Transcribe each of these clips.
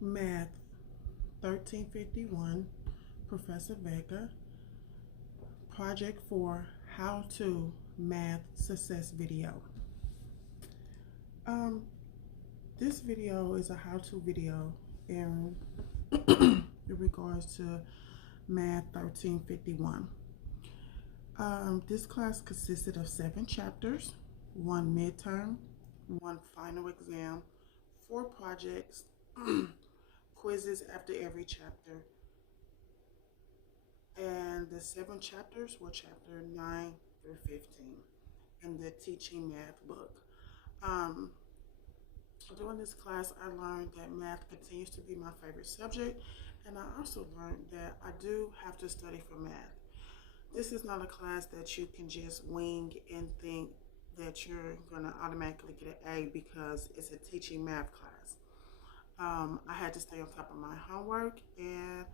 Math 1351, Professor Vega. Project 4, How to Math Success video. Um, this video is a how-to video in, in regards to Math 1351. This class consisted of 7 chapters, 1 midterm, 1 final exam, 4 projects, quizzes after every chapter, and the 7 chapters were chapter 9 through 15 in the teaching math book. During this class, I learned that math continues to be my favorite subject, and I also learned that I do have to study for math. This is not a class that you can just wing and think that you're going to automatically get an A because it's a teaching math class. I had to stay on top of my homework, and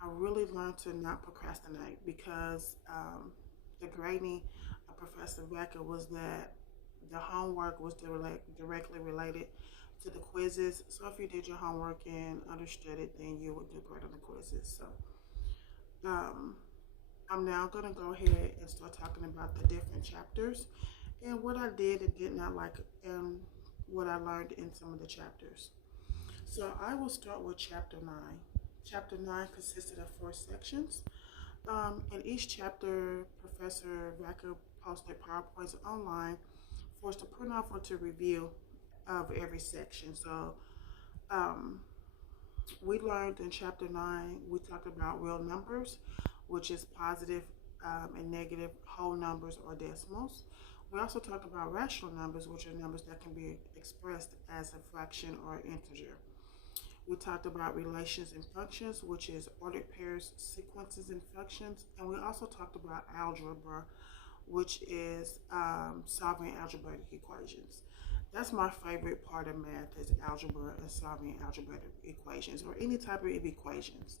I really learned to not procrastinate because the grading of Professor Becker was that the homework was directly related to the quizzes. So if you did your homework and understood it, then you would do great on the quizzes. So I'm now going to go ahead and start talking about the different chapters and what I did and did not like and what I learned in some of the chapters. So I will start with chapter 9. Chapter 9 consisted of 4 sections. In each chapter, Professor Vaca posted PowerPoints online for us to print off or to review of every section. So we learned in chapter 9, we talked about real numbers, which is positive and negative whole numbers or decimals. We also talked about rational numbers, which are numbers that can be expressed as a fraction or integer. We talked about relations and functions, which is ordered pairs, sequences, and functions. And we also talked about algebra, which is solving algebraic equations. That's my favorite part of math is algebra and solving algebraic equations or any type of equations.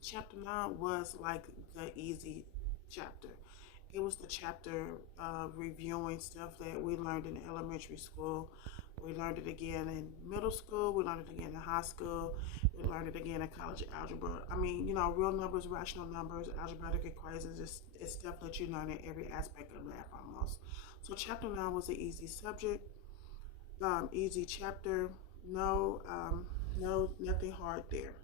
Chapter 9 was like the easy chapter. It was the chapter reviewing stuff that we learned in elementary school. We learned it again in middle school. We learned it again in high school. We learned it again in college algebra. I mean, real numbers, rational numbers, algebraic equations, it's stuff that you learn in every aspect of math almost. So chapter 9 was an easy subject, easy chapter. Nothing hard there.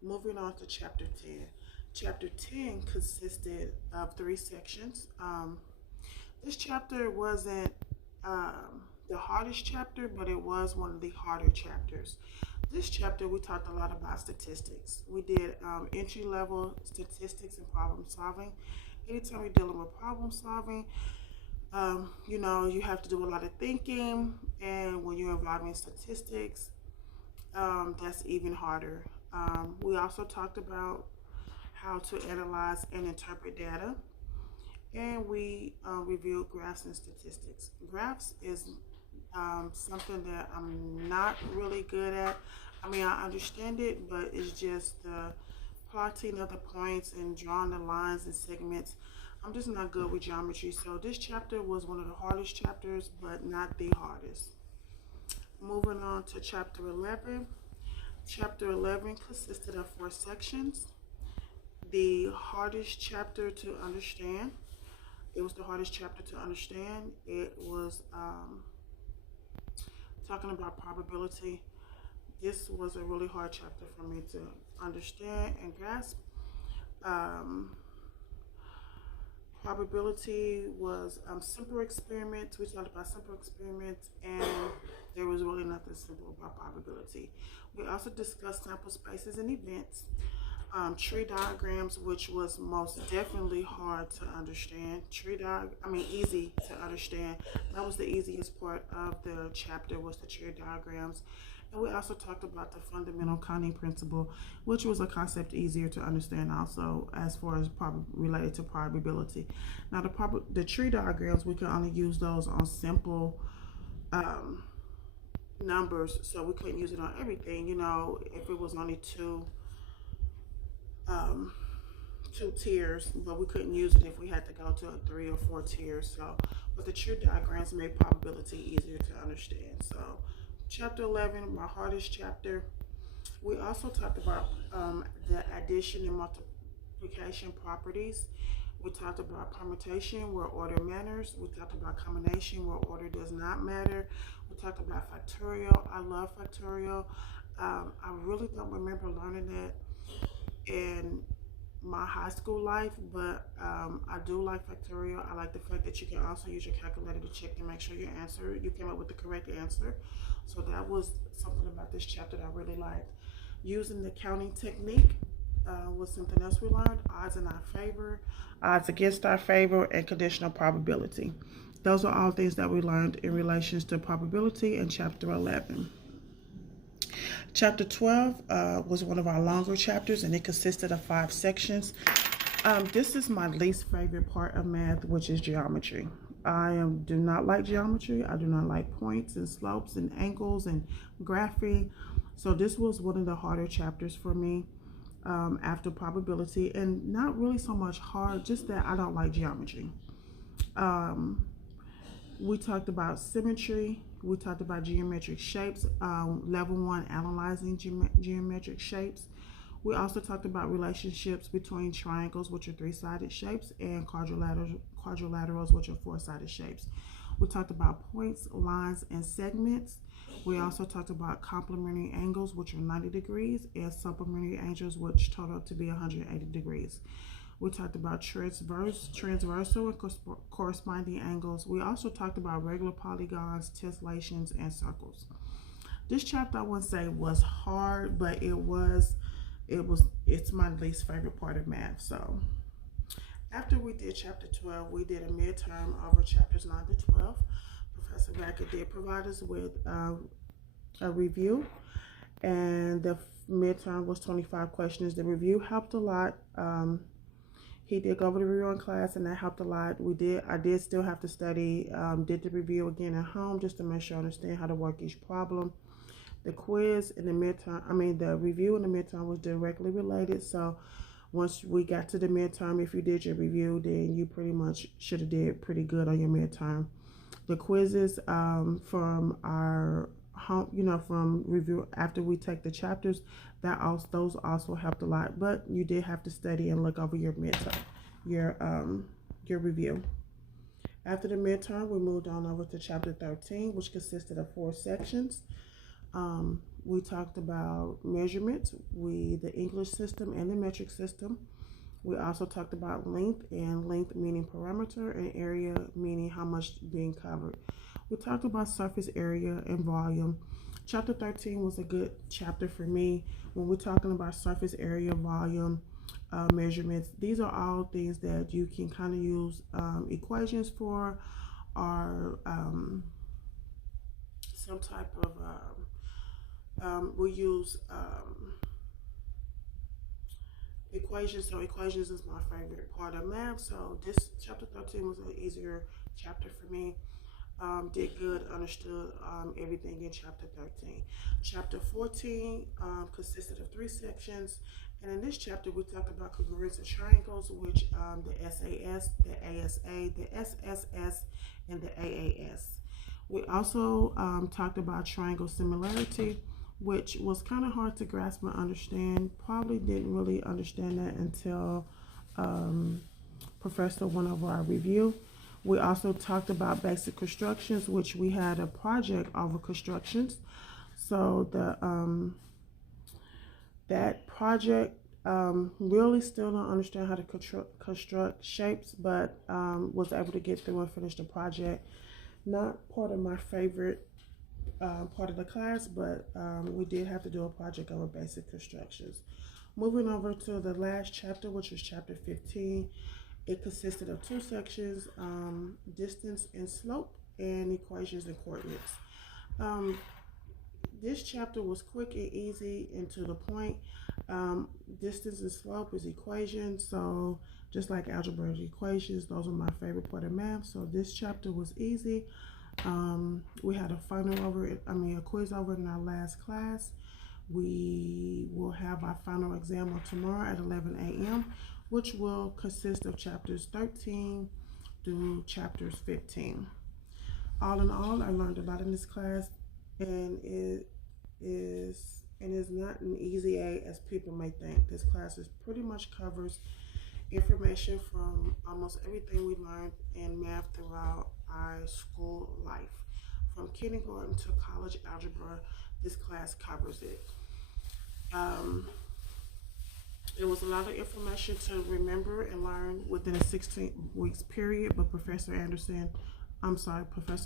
Moving on to chapter 10. Chapter 10 consisted of 3 sections. This chapter wasn't the hardest chapter, but it was one of the harder chapters. This chapter, we talked a lot about statistics. We did entry level statistics and problem solving. Anytime you're dealing with problem solving, you have to do a lot of thinking, and when you're involving statistics, that's even harder. We also talked about how to analyze and interpret data, and we reviewed graphs and statistics. Graphs is something that I'm not really good at. I mean, I understand it, but it's just the plotting of the points and drawing the lines and segments. I'm just not good with geometry. So this chapter was one of the hardest chapters, but not the hardest. Moving on to chapter 11. Chapter 11 consisted of 4 sections. The hardest chapter to understand. It was the hardest chapter to understand. It was talking about probability. This was a really hard chapter for me to understand and grasp. Probability was simple experiments. We talked about simple experiments, and there was really nothing simple about probability. We also discussed sample spaces and events. Tree diagrams, which was most definitely hard to understand. Easy to understand. That was the easiest part of the chapter was the tree diagrams. And we also talked about the fundamental counting principle, which was a concept easier to understand also as far as related to probability. Now the tree diagrams, we can only use those on simple numbers, so we couldn't use it on everything. If it was only two tiers, but we couldn't use it if we had to go to 3 or 4 tiers. So, but the tree diagrams made probability easier to understand. So, Chapter 11, my hardest chapter. We also talked about the addition and multiplication properties. We talked about permutation, where order matters. We talked about combination, where order does not matter. We talked about factorial. I love factorial. I really don't remember learning that in my high school life, but I do like factorial. I like the fact that you can also use your calculator to check to make sure you came up with the correct answer. So that was something about this chapter that I really liked. Using the counting technique was something else we learned. Odds in our favor, odds against our favor, and conditional probability. Those are all things that we learned in relations to probability in chapter 11. Chapter 12 was one of our longer chapters, and it consisted of 5 sections. This is my least favorite part of math, which is geometry. Do not like geometry. I do not like points and slopes and angles and graphing. So this was one of the harder chapters for me after probability, and not really so much hard, just that I don't like geometry. We talked about symmetry. We talked about geometric shapes, level 1, analyzing geometric shapes. We also talked about relationships between triangles, which are 3-sided shapes, and quadrilaterals, which are 4-sided shapes. We talked about points, lines, and segments. We also talked about complementary angles, which are 90 degrees, and supplementary angles, which total up to be 180 degrees. We talked about transversal and corresponding angles. We also talked about regular polygons, tessellations, and circles. This chapter, I wouldn't say was hard, but it's my least favorite part of math. So after we did chapter 12, we did a midterm over chapters 9 to 12. Professor Backer did provide us with a review, and the midterm was 25 questions. The review helped a lot. He did go over the review in class, and that helped a lot. I did still have to study, did the review again at home just to make sure I understand how to work each problem. The quiz and the review and the midterm was directly related. So once we got to the midterm, if you did your review, then you pretty much should have did pretty good on your midterm. The quizzes from our home, from review after we take the chapters, those also helped a lot. But you did have to study and look over your midterm, your review. After the midterm, we moved on over to chapter 13, which consisted of 4 sections. We talked about measurements, the English system and the metric system. We also talked about length, and length meaning perimeter, and area meaning how much being covered. We talked about surface area and volume. Chapter 13 was a good chapter for me. When we're talking about surface area, volume, measurements, these are all things that you can kind of use equations for, or some type of we use equations. So equations is my favorite part of math. So this chapter 13 was an easier chapter for me. Did good, understood everything in chapter 13. Chapter 14 consisted of 3 sections, and in this chapter we talked about congruence of triangles, which the SAS, the ASA, the SSS, and the AAS. We also talked about triangle similarity, which was kind of hard to grasp and understand. Probably didn't really understand that until Professor went over our review. We also talked about basic constructions, which we had a project over constructions. So that project really still don't understand how to construct shapes, but was able to get through and finish the project. Not part of my favorite part of the class, but we did have to do a project over basic constructions. Moving over to the last chapter, which was chapter 15. It consisted of 2 sections, distance and slope, and equations and coordinates. This chapter was quick and easy and to the point. Distance and slope is equations, so just like algebraic equations, those are my favorite part of math. So this chapter was easy. We had a quiz over in our last class. We will have our final exam on tomorrow at 11 a.m., which will consist of chapters 13 through chapters 15. All in all, I learned a lot in this class. and it is not an easy A as people may think. This class is pretty much covers information from almost everything we learned in math throughout our school life. From kindergarten to college algebra, this class covers it. Um, it was a lot of information to remember and learn within a 16 weeks period, but Professor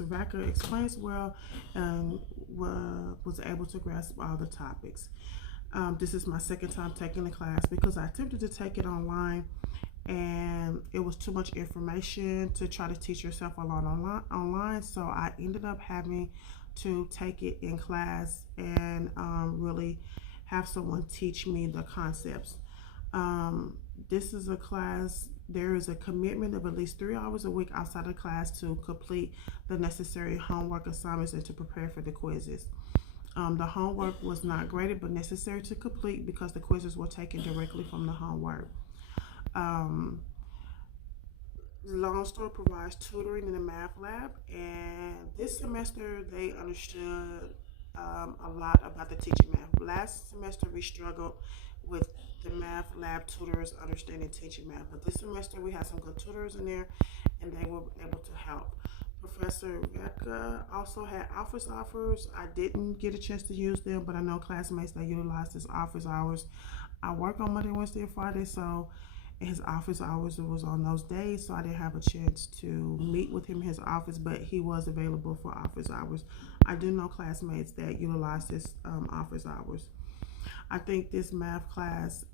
Vaca explains well and was able to grasp all the topics. This is my second time taking the class because I attempted to take it online and it was too much information to try to teach yourself a lot online. So I ended up having to take it in class and really have someone teach me the concepts. This is a class, there is a commitment of at least 3 hours a week outside of class to complete the necessary homework assignments and to prepare for the quizzes. The homework was not graded but necessary to complete because the quizzes were taken directly from the homework. Um, Lone Star provides tutoring in the math lab, and this semester they understood a lot about the teaching math. Last semester we struggled with the math lab tutors understanding teaching math, but this semester we had some good tutors in there, and they were able to help. Professor Vecca also had office hours. I didn't get a chance to use them, but I know classmates that utilized his office hours. I work on Monday, Wednesday, and Friday, so his office hours was on those days, so I didn't have a chance to meet with him in his office, but he was available for office hours. I do know classmates that utilize his office hours. I think this math class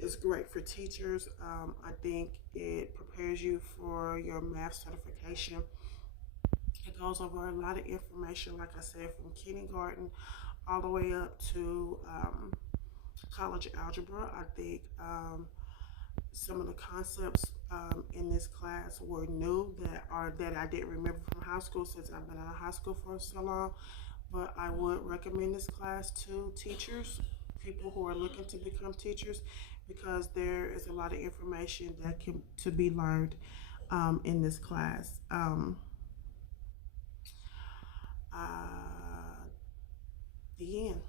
is great for teachers. I think it prepares you for your math certification. It goes over a lot of information, like I said, from kindergarten all the way up to college algebra. I think some of the concepts in this class were new that I didn't remember from high school since I've been out of high school for so long. But I would recommend this class to teachers, people who are looking to become teachers, because there is a lot of information that can to be learned in this class. Uh, the end.